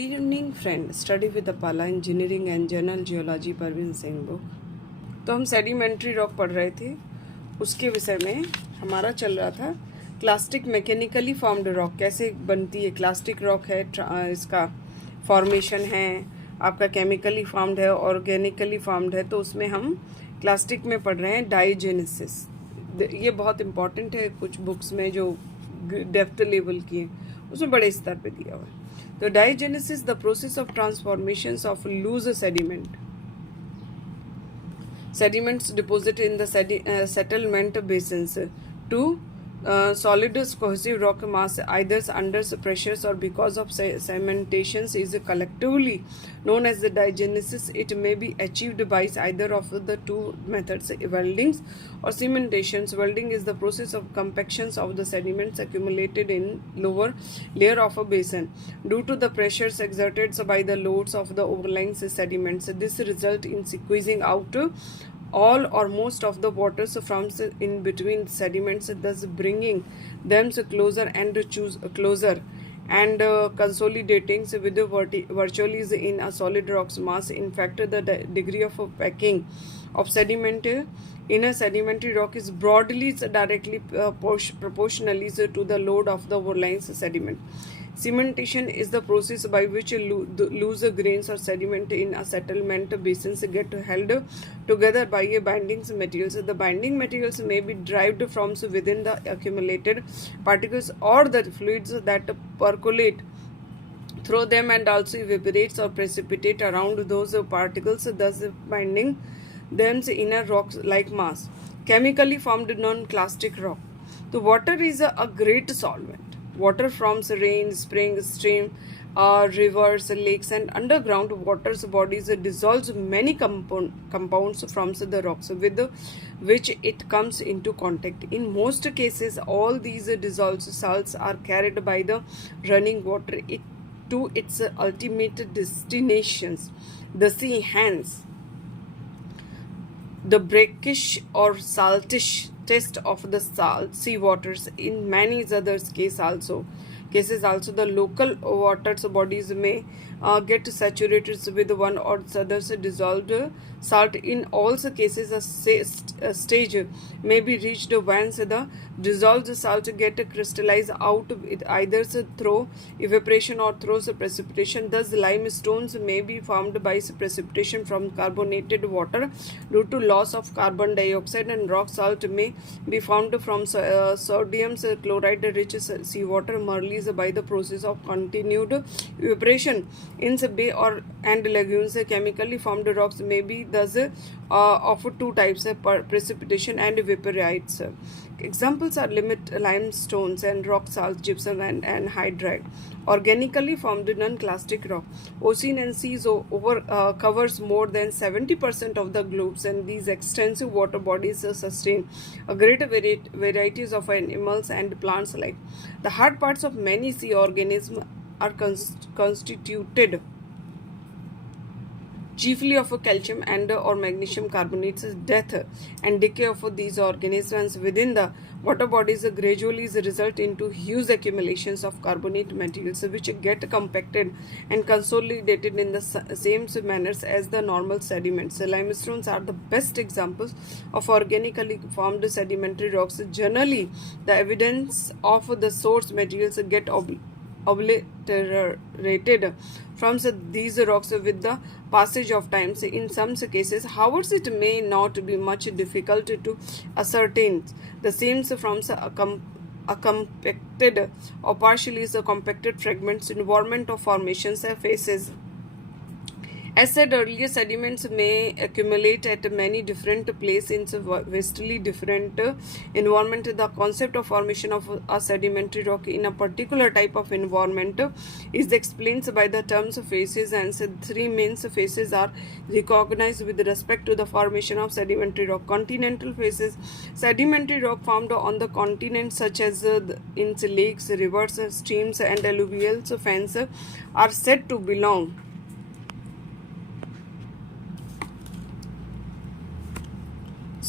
Evening friend, study with Apala engineering and general geology Parveen Singh book. तो हम sedimentary rock पढ़ रहे थे, उसके विषय में हमारा चल रहा था क्लास्टिक मैकेनिकली फॉर्म्ड रॉक कैसे बनती है। क्लास्टिक रॉक है, इसका फॉर्मेशन है, आपका केमिकली फॉर्म्ड है, ऑर्गेनिकली फॉर्म्ड है। तो उसमें हम क्लास्टिक में पढ़ रहे हैं डाइजेनेसिस। ये बहुत इंपॉर्टेंट है, कुछ बुक्स में जो डेप्थ लेवल की है उसमें बड़े स्तर पे दिया हुआ है। तो diagenesis, the process of transformations of loose sediments deposited in the settlement basins to solid cohesive rock mass, either under pressures or because of cementations, is collectively known as the diagenesis. It may be achieved by either of the two methods, welding or cementations. Welding is the process of compaction of the sediments accumulated in lower layer of a basin due to the pressures exerted by the loads of the overlying sediments. This results in squeezing out all or most of the waters from in between sediments, thus bringing them closer and consolidating with virtually in a solid rock mass. In fact, the degree of packing of sediment in a sedimentary rock is broadly directly proportionally to the load of the overlying sediment. Cementation is the process by which loose grains or sediment in a settlement basins get held together by a binding materials. The binding materials may be derived from within the accumulated particles or the fluids that percolate through them and also evaporates or precipitate around those particles, thus binding them in a rock-like mass. Chemically formed non-clastic rock. The water is a great solvent. Water from rain, spring, stream, rivers, lakes, and underground water bodies dissolves many compounds from the rocks with which it comes into contact. In most cases, all these dissolved salts are carried by the running water to its ultimate destinations, the sea. Hence, the brackish or saltish taste of the sea waters. In many others cases also the local waters bodies may get saturated with one or other's dissolved salt. In all cases, a stage may be reached once the dissolved salt get crystallized out either through evaporation or through precipitation. Thus, limestones may be formed by precipitation from carbonated water due to loss of carbon dioxide, and rock salt may be formed from sodium chloride rich seawater merely by the process of continued evaporation. In the bay and lagoons, chemically formed rocks may be thus of two types, precipitation and evaporites. Examples are limestones and rock salt, gypsum and anhydrite. Organically formed non-clastic rock. Ocean and seas covers more than 70% of the globes, and these extensive water bodies sustain a great varieties of animals and plants alike. The hard parts of many sea organisms are constituted chiefly of calcium and or magnesium carbonates. Death and decay of these organisms within the water bodies gradually result into huge accumulations of carbonate materials which get compacted and consolidated in the same manners as the normal sediments. Limestones are the best examples of organically formed sedimentary rocks. Generally, the evidence of the source materials get obliterated from these rocks with the passage of time. In some cases, however, it may not be much difficult to ascertain the same from a compacted or partially compacted fragments environment of formations faces. As said earlier, sediments may accumulate at many different places in vastly different environment. The concept of formation of a sedimentary rock in a particular type of environment is explained by the terms phases, and three main phases are recognized with respect to the formation of sedimentary rock. Continental phases. Sedimentary rock formed on the continent such as in lakes, rivers, streams and alluvial fans are said to belong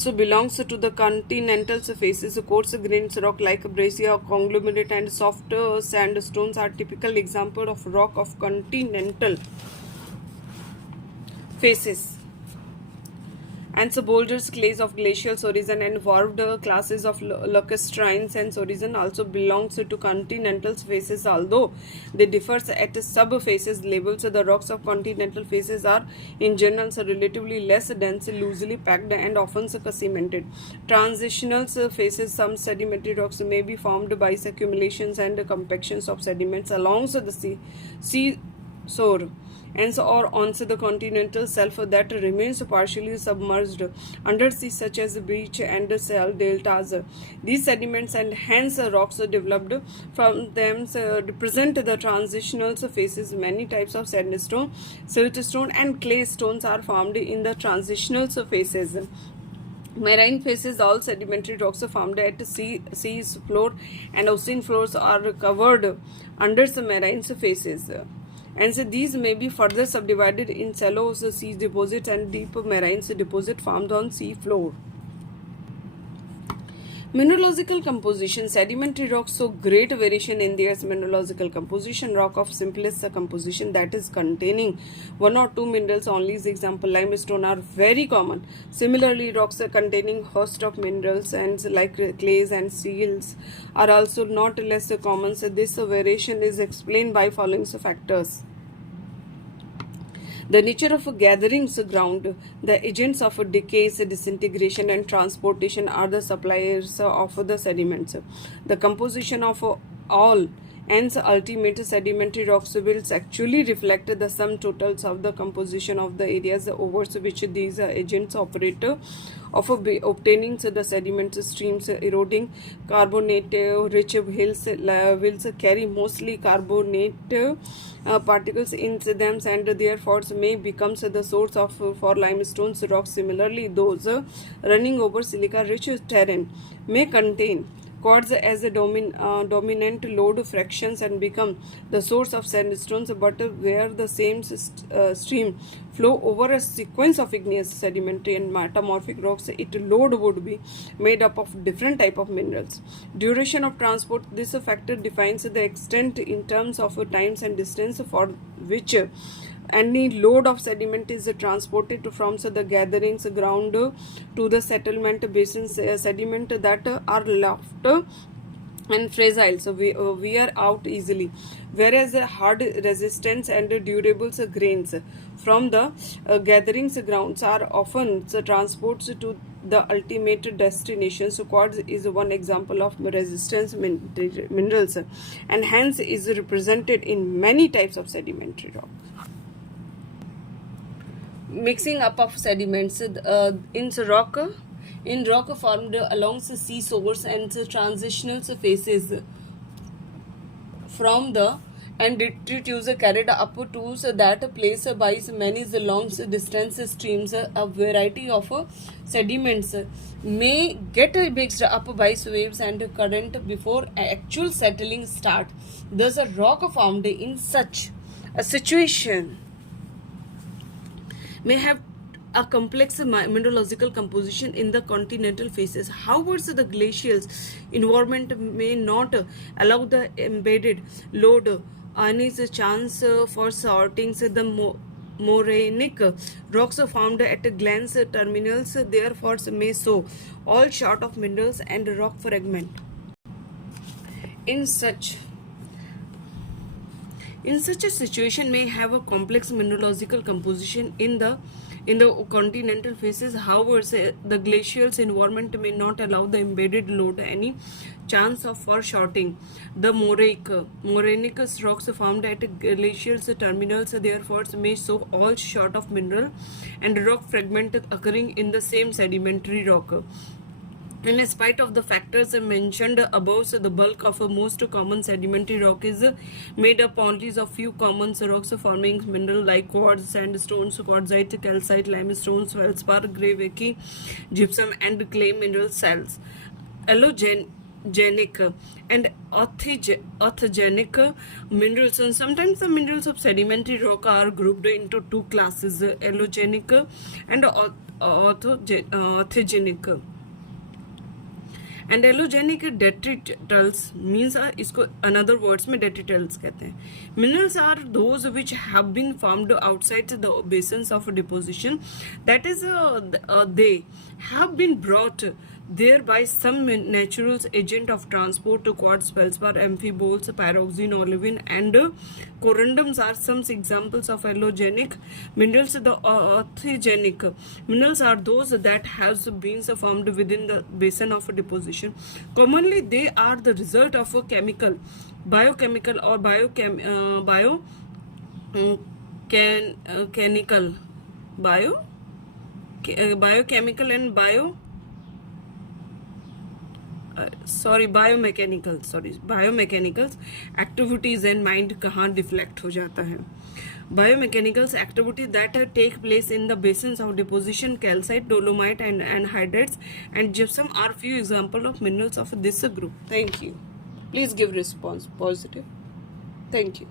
So belongs to the continental faces. Coarse grains rock like breccia, conglomerate and soft sandstones are typical example of rock of continental faces. And so boulders, clays of glacial origin and evolved classes of lacustrines and origin also belongs to continental faces, although they differ at subfaces levels. The rocks of continental faces are in general relatively less dense, loosely packed and often cemented. Transitional faces, some sedimentary rocks may be formed by accumulations and compactions of sediments along the seashore and so or onto the continental shelf that remains partially submerged under sea, such as beach and shale deltas. These sediments and hence rocks developed from them represent the transitional phases. Many types of sandstone, siltstone and clay stones are formed in the transitional phases. Marine faces, all sedimentary rocks formed at sea's floor and ocean floors are covered under the marine faces. And so these may be further subdivided in shallow sea deposits and deep marine deposits formed on sea floor. Mineralogical composition. Sedimentary rocks show great variation in their mineralogical composition. Rock of simplest composition, that is containing one or two minerals only, is example limestone, are very common. Similarly, rocks containing host of minerals and like clays and seals are also not less common. So this variation is explained by following factors. The nature of gatherings ground, the agents of decay, disintegration and transportation are the suppliers of the sediments. The composition of all and ultimate sedimentary rocks will actually reflect the sum totals of the composition of the areas over which these agents operate of obtaining the sediment streams. Eroding carbonate rich hills will carry mostly carbonate particles in them and therefore may become the source of for limestone rocks. Similarly, those running over silica rich terrain may contain quartz as a dominant load fractions and become the source of sandstones, but where the same stream flow over a sequence of igneous, sedimentary and metamorphic rocks, its load would be made up of different type of minerals. Duration of transport, this factor defines the extent in terms of times and distance for which any load of sediment is transported from the gatherings ground to the settlement basins. Sediment that are left and fragile, so wear out easily, whereas hard resistance and durable grains from the gatherings grounds are often transports to the ultimate destination. So quartz is one example of resistance minerals and hence is represented in many types of sedimentary rock. Mixing up of sediments in rock formed along the sea shores and the transitional phases from the and detritus carried up to that place by many long distance streams. A variety of sediments may get mixed up by waves and current before actual settling start. Thus a rock formed in such a situation may have a complex mineralogical composition in the continental faces. However, the glacial environment may not allow the embedded load any chance for sorting. The morainic rocks found at glens terminals therefore may show all sort of minerals and rock fragment. In such a situation may have a complex mineralogical composition in the continental faces. However, the glacial environment may not allow the embedded load any chance of foreshortening. The morainic rocks found at glacial terminals therefore may show all sort of mineral and rock fragment occurring in the same sedimentary rock. In spite of the factors mentioned above, the bulk of most common sedimentary rock is made up only of few common rocks forming mineral like quartz, sandstones, quartzite, calcite, limestone, feldspar, gravity, gypsum, and clay mineral salts. Allogenic and orthogenic minerals, and sometimes the minerals of sedimentary rock are grouped into two classes, allogenic and orthogenic. And allogenic detritals means इसको another words में detritals कहते हैं. Minerals are those which have been found outside the basins of deposition, that is they have been brought there by some natural agent of transport. Quartz, feldspar, amphiboles, pyroxene, olivine and corundums are some examples of allogenic minerals. The orthogenic minerals are those that have been formed within the basin of deposition. Commonly they are the result of a chemical, biochemical or biochemical and biomechanicals activities and mind कहाँ deflect हो जाता है. Biomechanicals activity that take place in the basins of deposition, calcite, dolomite and hydrites and gypsum are few example of minerals of this group. Thank you. Please give response positive. Thank you.